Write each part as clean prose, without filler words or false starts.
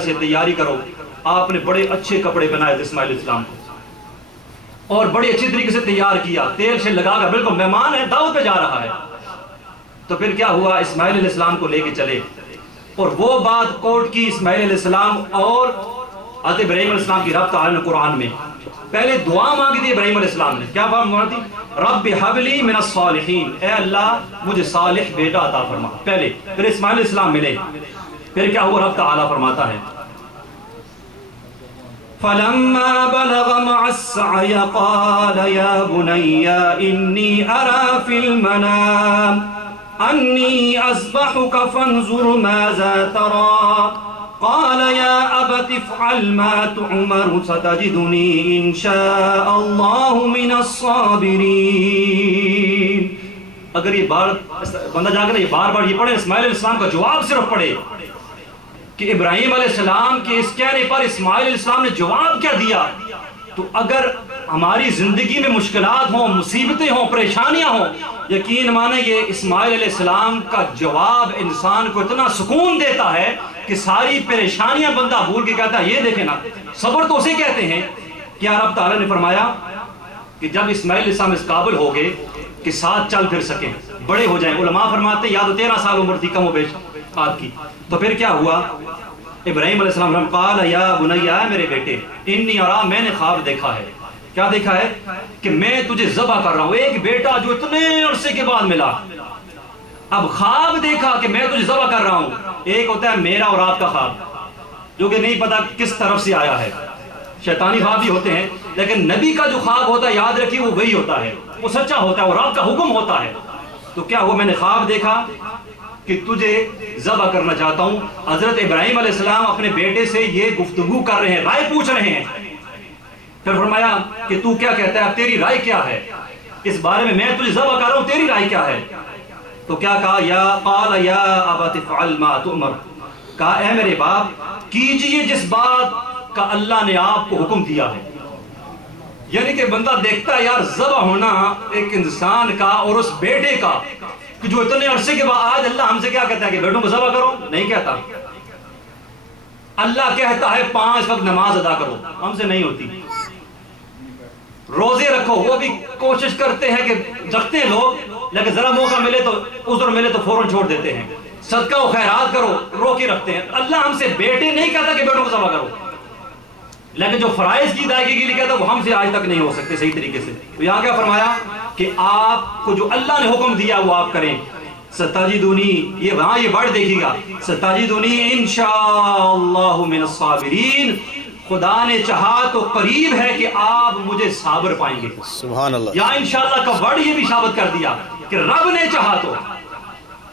سے تیاری کرو. آپ نے بڑے اچھے کپڑے پہنائے تھے اسماعیل علیہ السلام کو اور بڑے اچھی طریقے سے تیار کیا, تیل سے لگا کر, بالکل مہمان ہے, دعوت پہ جا رہا ہے. تو پھر کیا ہوا, اسماعیل علیہ السلام کو لے کے چلے اور وہ بات کوٹ کی اسماعیل علیہ السلام اور حضرت ابراہیم علیہ السلام کی. رب تعالی نے قرآن میں پہلے دعا مانگی تھی ابراہیم علیہ السلام نے, کیا بات مانگی تھی؟ رب حب لی من الصالحین, اے اللہ مجھے صالح بیٹا عطا فرما. پہلے پھر اسماعیل علیہ السلام ملے, پھر کیا ہوا, رب تعالی فرماتا ہے فَلَمَّا بَلَغَ مَعَ السَّعْيَ قَالَ يَا بُنَيَّ إِنِّي أَرَى فِي الْمَنَامِ أَنِّي أَذْبَحُكَ فَانْظُرْ مَاذَا تَرَىٰ قَالَ يَا أَبَتِ افْعَلْ مَا تُؤْمَرُ سَتَجِدُنِي إِن شَاءَ اللَّهُ مِنَ الصَّابِرِينَ. اگر یہ بندہ جا کر یہ بار بار یہ پڑھے, اسماعیل علیہ السلام کا جواب صرف پڑھے کہ ابراہیم علیہ السلام کے اس کہنے پر اسماعیل علیہ السلام نے جواب کیا دیا, تو اگر ہماری زندگی میں مشکلات ہوں, مصیبتیں ہوں, پریشانیاں ہوں, یقین مانے یہ اسماعیل علیہ السلام کا جواب انسان کو اتنا سکون دیتا ہے کہ ساری پریشانیاں بندہ بھول کے کہتا ہے یہ دیکھیں نا, صبر تو اسے کہتے ہیں. کیا رب تعالیٰ نے فرمایا کہ جب اسماعیل علیہ السلام اس قابل ہو گئے کہ ساتھ چل پھر سکیں, بڑے ہو جائیں, علماء فرماتے ہیں یا تو 13 سال عمر تھی کم و بیش آپ کی, تو پھر کیا ہوا, ابراہیم علیہ السلام قال یا بنی, میرے بیٹے, انی ارا, میں نے خواب دیکھا ہے. کیا دیکھا ہے؟ کہ میں تجھے ذبح کر رہا ہوں. ایک بیٹا جو اتنے عرصے کے بعد ملا, اب خواب دیکھا کہ میں تجھے ذبح کر رہا ہوں. ایک ہوتا ہے میرا اور آپ کا خواب جو کہ نہیں پتا کس طرف سے آیا ہے, شیطانی خواب بھی ہوتے ہیں, لیکن نبی کا جو خواب ہوتا ہے یاد رکھیے وہ وہی ہوتا ہے, وہ سچا ہوتا ہے اور رب کا حکم ہوتا ہے. تو کیا ہوا, میں نے خواب دیکھا کہ تجھے ذبح کرنا چاہتا ہوں. حضرت ابراہیم علیہ السلام اپنے بیٹے سے یہ گفتگو کر رہے ہیں, رائے پوچھ رہے ہیں. پھر فرمایا کہ تو کیا کہتا ہے, اب تیری رائے کیا ہے اس بارے میں تجھے ذبح کر رہا ہوں, تیری رائے کیا ہے؟ تو کیا کہا, قال یا ابت افعل ما تؤمر, کہا اے میرے باپ کیجئے جس بات کا اللہ نے آپ کو حکم دیا ہے. یعنی کہ بندہ دیکھتا ہے یار ذبح ہونا ایک انسان کا اور اس بیٹے کا, کہ جو اتنے عرصے کے بعد آج اللہ ہم سے کیا کہتا ہے کہ بیٹوں کو ذبح کرو, نہیں کہتا. اللہ کہتا ہے 5 وقت نماز ادا کرو, ہم سے نہیں ہوتی. روزے رکھو, وہ بھی کوشش کرتے ہیں کہ رکھتے ہیں لوگ, لیکن ذرا موقع ملے تو عذر ملے تو فوراً چھوڑ دیتے ہیں. صدقہ و خیرات کرو, روک ہی رکھتے ہیں. اللہ ہم سے بیٹے نہیں کہتا کہ بیٹوں کو ذبح کرو, لیکن جو فرائض کی ادائیگی کے لیے کہتا ہے وہ ہم سے آج تک نہیں ہو سکتے صحیح طریقے سے. تو یہاں کیا فرمایا کہ آپ کو جو اللہ نے حکم دیا وہ آپ کریں. ستجدونی, یہ وہاں یہ ورڈ دیکھیے گا, ستجدونی انشاءاللہ من الصابرین, خدا نے چاہا تو قریب ہے کہ آپ مجھے صابر پائیں گے. سبحان اللہ. یا انشاءاللہ کا ورڈ یہ بھی ثابت کر دیا کہ رب نے چاہا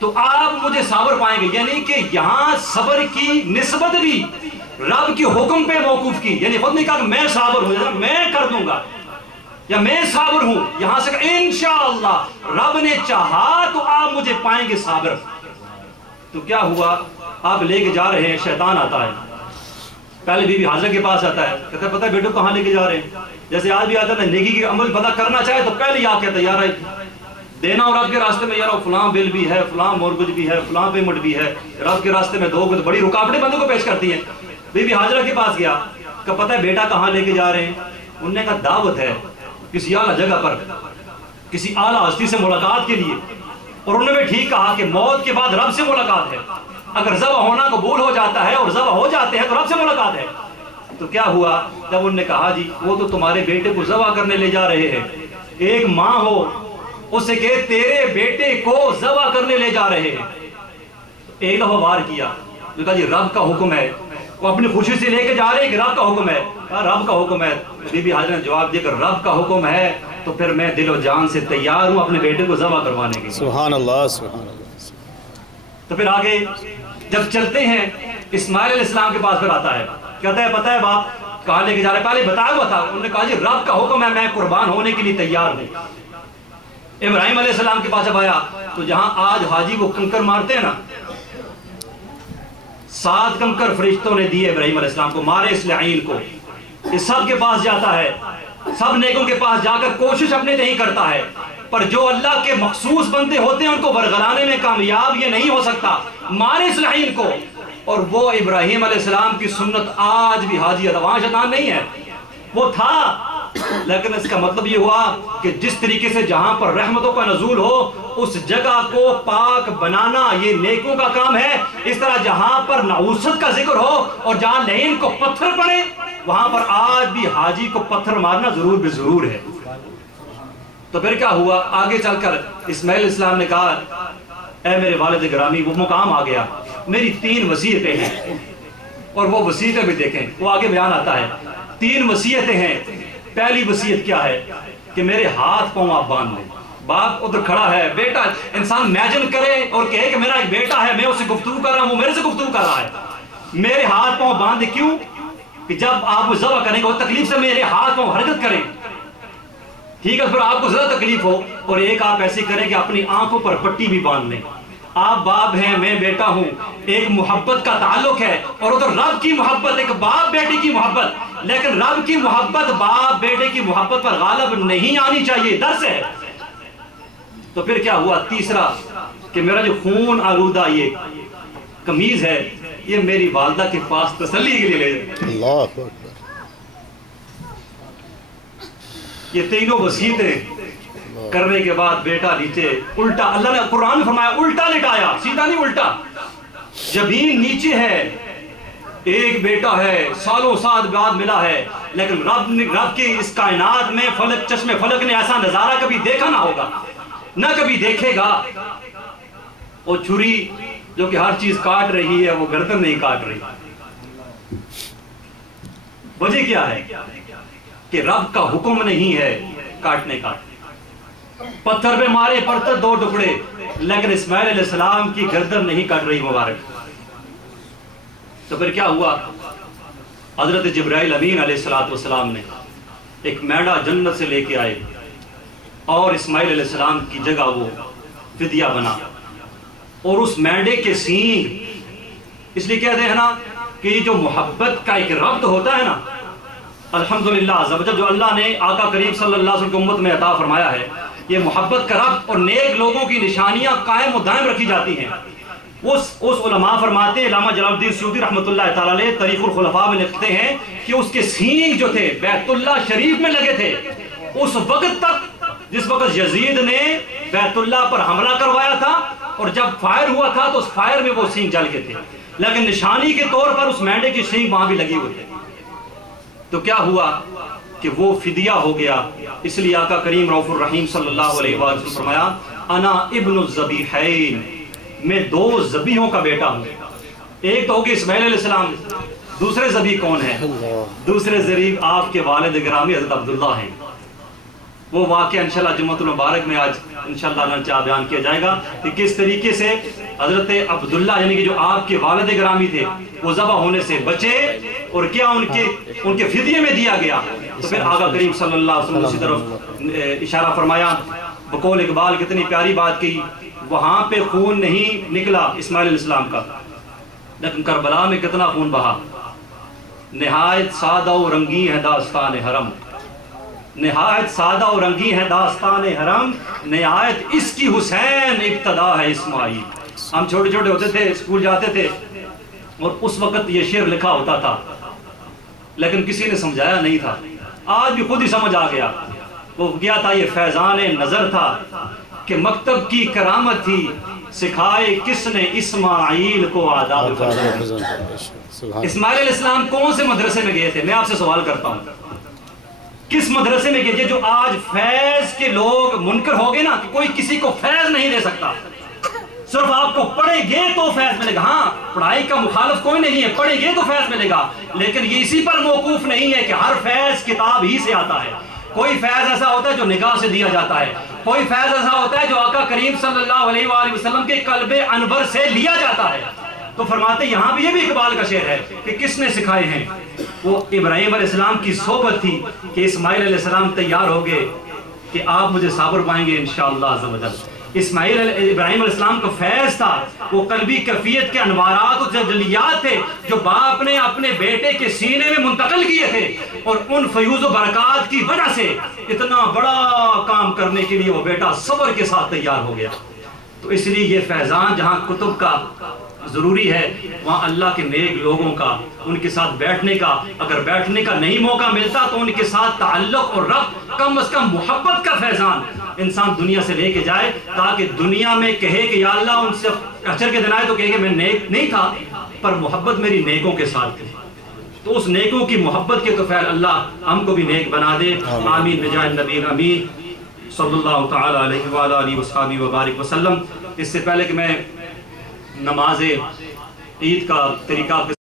تو آپ مجھے صابر پائیں گے. یعنی کہ یہاں صبر کی نسبت بھی رب کی حکم پہ موقوف کی, یعنی خود نے کہا کہ میں صابر ہوں, میں کر دوں گا یا میں صابر ہوں, یہاں سے انشاءاللہ رب نے چاہا تو آپ مجھے پائیں گے صابر. تو کیا ہوا, آپ لے کے جا رہے ہیں, شیطان آتا ہے, پہلے بی بی حاجرہ کے پاس آتا ہے, کہتا ہے پتہ ہے بیٹو کہاں لے کے جا رہے ہیں. جیسے آج بھی آتا ہے نیکی کے عمل پتہ کرنا چاہے تو پہلے آپ کہتا ہے یار دینا, اور رب کے راستے میں یار فلاں بل بھی ہے, فلاں مورگج بھی ہے, فلاں پیمنٹ بھی ہے, رب کے راستے میں دو گے تو بڑی رکاوٹیں بندے کو پیش کرتی ہیں. بی بی حاجرہ کے پاس گیا, کہ پتہ ہے بیٹا کہاں لے کے جا رہے ہیں. انہوں نے کہا دعوت ہے کسی اعلیٰ جگہ پر, کسی اعلیٰ ہستی سے ملاقات کے لیے. اور انہوں نے بھی ٹھیک کہا کہ موت کے بعد رب سے ملاقات ہے, اگر ذبح ہونا قبول ہو جاتا ہے اور ذبح ہو جاتے ہیں تو رب سے ملاقات ہے. تو کیا ہوا, جب انہوں نے کہا جی وہ تو تمہارے بیٹے کو ذبح کرنے لے جا رہے ہیں, ایک ماں ہو اسے کہ تیرے بیٹے کو ذبح کرنے لے جا رہے ہیں. ایک دفعہ وار کیا, جو کہا جی رب کا حکم ہے, وہ اپنی خوشی سے لے کے جا رہے ہیں کہ رب کا حکم ہے. رب کا حکم ہے. بی بی حاجرہ نے جواب دیا کہ رب کا حکم ہے تو پھر میں دل و جان سے تیار ہوں اپنے بیٹے کو ذبح کروانے کے. سبحان اللہ, سبحان اللہ. تو پھر آگے جب چلتے ہیں اسماعیل علیہ السلام کے پاس پھر آتا ہے, کہتا ہے پتہ ہے باپ کہاں لے کے جا رہے ہیں, پہلے بتایا ہوا تھا. انہوں نے کہا جی رب کا حکم ہے, میں قربان ہونے کے لیے تیار ہوں. ابراہیم علیہ السلام کے پاس جب آیا تو جہاں آج حاجی وہ کنکر مارتے ہیں نا, 7 کنکر فرشتوں نے دیے ابراہیم علیہ السلام کو, مارے اس لعین کو. یہ سب کے پاس جاتا ہے, سب نیکوں کے پاس جا کر کوشش اپنے نہیں کرتا ہے, پر جو اللہ کے مخصوص بندے ہوتے ہیں ان کو ورگلانے میں کامیاب یہ نہیں ہو سکتا. مارے اس لعین کو, اور وہ ابراہیم علیہ السلام کی سنت آج بھی حاجی ادوان شیطان نہیں ہے، وہ تھا، لیکن اس کا مطلب یہ ہوا کہ جس طریقے سے جہاں پر رحمتوں کا نزول ہو اس جگہ کو پاک بنانا یہ نیکوں کا کام ہے، اس طرح جہاں پر نحوست کا ذکر ہو اور جہاں لعین کو پتھر پڑے وہاں پر آج بھی حاجی کو پتھر مارنا ضرور بھی ضرور ہے۔ تو پھر کیا ہوا؟ آگے چل کر اسماعیل علیہ السلام نے کہا اے میرے والد گرامی، وہ مقام آ گیا، میری 3 وصیتیں ہیں، اور وہ وصیتیں بھی دیکھیں، وہ آگے بیان آتا ہے 3 وصیتیں ہیں۔ پہلی وصیت کیا ہے کہ میرے ہاتھ پاؤں آپ باندھ لیں۔ باپ ادھر کھڑا ہے، بیٹا، انسان امیجن کرے اور کہے کہ میرا ایک بیٹا ہے، میں اس سے گفتگو کر رہا ہوں، وہ میرے سے گفتگو کر رہا ہے، میرے ہاتھ پاؤں باندھ دیں۔ کیوں؟ کہ جب آپ ذبح کریں گے اور تکلیف سے میرے ہاتھ پاؤں حرکت کریں، ٹھیک ہے، پھر آپ کو زیادہ تکلیف ہو، اور ایک آپ ایسی کریں کہ اپنی آنکھوں پر پٹی بھی باندھ لیں۔ آپ باپ ہیں، میں بیٹا ہوں، ایک محبت کا تعلق ہے، اور ادھر رب کی محبت، ایک باپ بیٹے کی محبت، لیکن رب کی محبت باپ بیٹے کی محبت پر غالب نہیں آنی چاہیے، درس ہے۔ تو پھر کیا ہوا؟ تیسرا کہ میرا جو خون آلودہ یہ قمیض ہے یہ میری والدہ کے پاس تسلی کے لیے لے جائیں۔ اللہ اکبر۔ یہ تینوں وصیتیں کرنے کے بعد بیٹا نیچے الٹا، اللہ نے قرآن میں فرمایا الٹا لٹایا، سیدھا نہیں الٹا، جبین نیچے ہے، ایک بیٹا ہے، سالوں سال بعد ملا ہے، لیکن رب کی اس کائنات میں فلک، چشم فلک نے ایسا نظارہ کبھی دیکھا نہ ہوگا، نہ کبھی دیکھے گا۔ وہ چھری جو کہ ہر چیز کاٹ رہی ہے وہ گردن نہیں کاٹ رہی، وجہ کیا ہے؟ کہ رب کا حکم نہیں ہے کاٹنے کا۔ پتھر پہ مارے پڑھتے 2 ٹکڑے، لیکن اسماعیل علیہ السلام کی گردن نہیں کٹ رہی مبارک۔ تو پھر کیا ہوا؟ حضرت جبرائیل امین علیہ السلام نے ایک میڈا جنت سے لے کے آئے، اور اسماعیل علیہ السلام کی جگہ وہ فدیہ بنا، اور اس میڈے کے سینگ، اس لیے کہتے ہیں نا کہ یہ جو محبت کا ایک ربط ہوتا ہے نا، الحمدللہ جو اللہ نے آقا کریم صلی اللہ علیہ وسلم کی امت میں عطا فرمایا ہے، یہ محبت کا ربط اور نیک لوگوں کی نشانیاں قائم و دائم رکھی جاتی ہیں۔ اس علماء فرماتے ہیں، علامہ جلال الدین سیوطی رحمۃ اللہ تعالیٰ علیہ تاریخ الخلفاء میں لکھتے ہیں کہ اس کے سینگ جو تھے بیت اللہ شریف میں لگے تھے، اس وقت تک جس وقت یزید نے بیت اللہ پر حملہ کروایا تھا، اور جب فائر ہوا تھا تو اس فائر میں وہ سینگ جل کے تھے، لیکن نشانی کے طور پر اس مینڈے کی سینگ وہاں بھی لگی ہوئی تھے۔ تو کیا ہوا کہ وہ فدیہ ہو گیا، اس لیے آقا کریم رؤوف الرحیم صلی اللہ علیہ وآلہ وسلم فرمایا انا ابن الذبیحین، میں 2 ذبیحوں کا بیٹا ہوں۔ ایک تو ہوگی اسماعیل علیہ السلام، دوسرے ذبیح کون ہیں؟ دوسرے ذبیح آپ کے والد گرامی حضرت عبداللہ ہیں۔ وہ واقعہ انشاءاللہ جمعۃ المبارک میں آج انشاءاللہ چاہ بیان کیا جائے گا کہ کس طریقے سے حضرت عبداللہ یعنی کہ جو آپ کے والد گرامی تھے وہ ذبح ہونے سے بچے، اور کیا ان کے فدیے میں دیا گیا۔ تو پھر آقا کریم صلی اللہ علیہ وسلم اسی طرف اشارہ فرمایا، بقول اقبال کتنی پیاری بات کی، وہاں پہ خون نہیں نکلا اسماعیل علیہ السلام کا، لیکن کربلا میں کتنا خون بہا۔ نہایت سادہ و رنگی ہے داستان حرم، نہایت سادہ و رنگی ہے داستان حرم، نہایت اس کی حسین ابتدا ہے اسماعیل۔ ہم چھوٹے چھوٹے ہوتے تھے، اسکول جاتے تھے، اور اس وقت یہ شعر لکھا ہوتا تھا، لیکن کسی نے سمجھایا نہیں تھا، آج بھی خود ہی سمجھ آ گیا۔ وہ کیا تھا؟ یہ فیضان نظر تھا کہ مکتب کی کرامت تھی، سکھائے کس نے اسماعیل کو آداب فرمایا۔ اسماعیل علیہ السلام کون سے مدرسے میں گئے تھے؟ میں آپ سے سوال کرتا ہوں، کس مدرسے میں گئے؟ جو آج فیض کے لوگ منکر ہو گئے نا کہ کوئی کسی کو فیض نہیں دے سکتا، صرف آپ کو پڑھیں گے تو فیض ملے گا۔ ہاں، پڑھائی کا مخالف کوئی نہیں ہے، پڑھیں گے تو فیض ملے گا، لیکن یہ اسی پر موقوف نہیں ہے کہ ہر فیض کتاب ہی سے آتا ہے۔ کوئی فیض ایسا ہوتا ہے جو نگاہ سے دیا جاتا ہے، کوئی فیض ایسا ہوتا ہے جو آقا کریم صلی اللہ علیہ وآلہ وسلم کے قلب انور سے لیا جاتا ہے۔ تو فرماتے ہیں یہاں بھی یہ بھی اقبال کا شعر ہے کہ کس نے سکھائے ہیں؟ وہ ابراہیم علیہ السلام کی صحبت تھی کہ اسماعیل علیہ السلام تیار ہو گئے کہ آپ مجھے صابر پائیں گے انشاءاللہ عز و جل۔ ابراہیم علیہ السلام کا فیض تھا، وہ قلبی کیفیت کے انوارات و تجلیات تھے جو باپ نے اپنے بیٹے کے سینے میں منتقل کیے تھے، اور ان فیوز و برکات کی وجہ سے اتنا بڑا کام کرنے کے لیے وہ بیٹا صبر کے ساتھ تیار ہو گیا۔ تو اس لیے یہ فیضان جہاں کتب کا ضروری ہے وہاں اللہ کے نیک لوگوں کا ان کے ساتھ بیٹھنے کا، اگر بیٹھنے کا نہیں موقع ملتا تو ان کے ساتھ تعلق اور ربط، کم از کم محبت کا فیضان انسان دنیا سے لے کے جائے، تاکہ دنیا میں کہے کہ یا اللہ ان سے اچر کے دن آئے تو کہے کہ میں نیک نہیں تھا پر محبت میری نیکوں کے ساتھ تھی۔ تو اس نیکوں کی محبت کے توفیل اللہ ہم کو بھی نیک بنا دے، آمین بجاہ النبی امین صلی اللہ تعالی علیہ وآلہ وصحبہ وبارک وسلم۔ اس سے پہلے کہ میں نماز عید کا طریقہ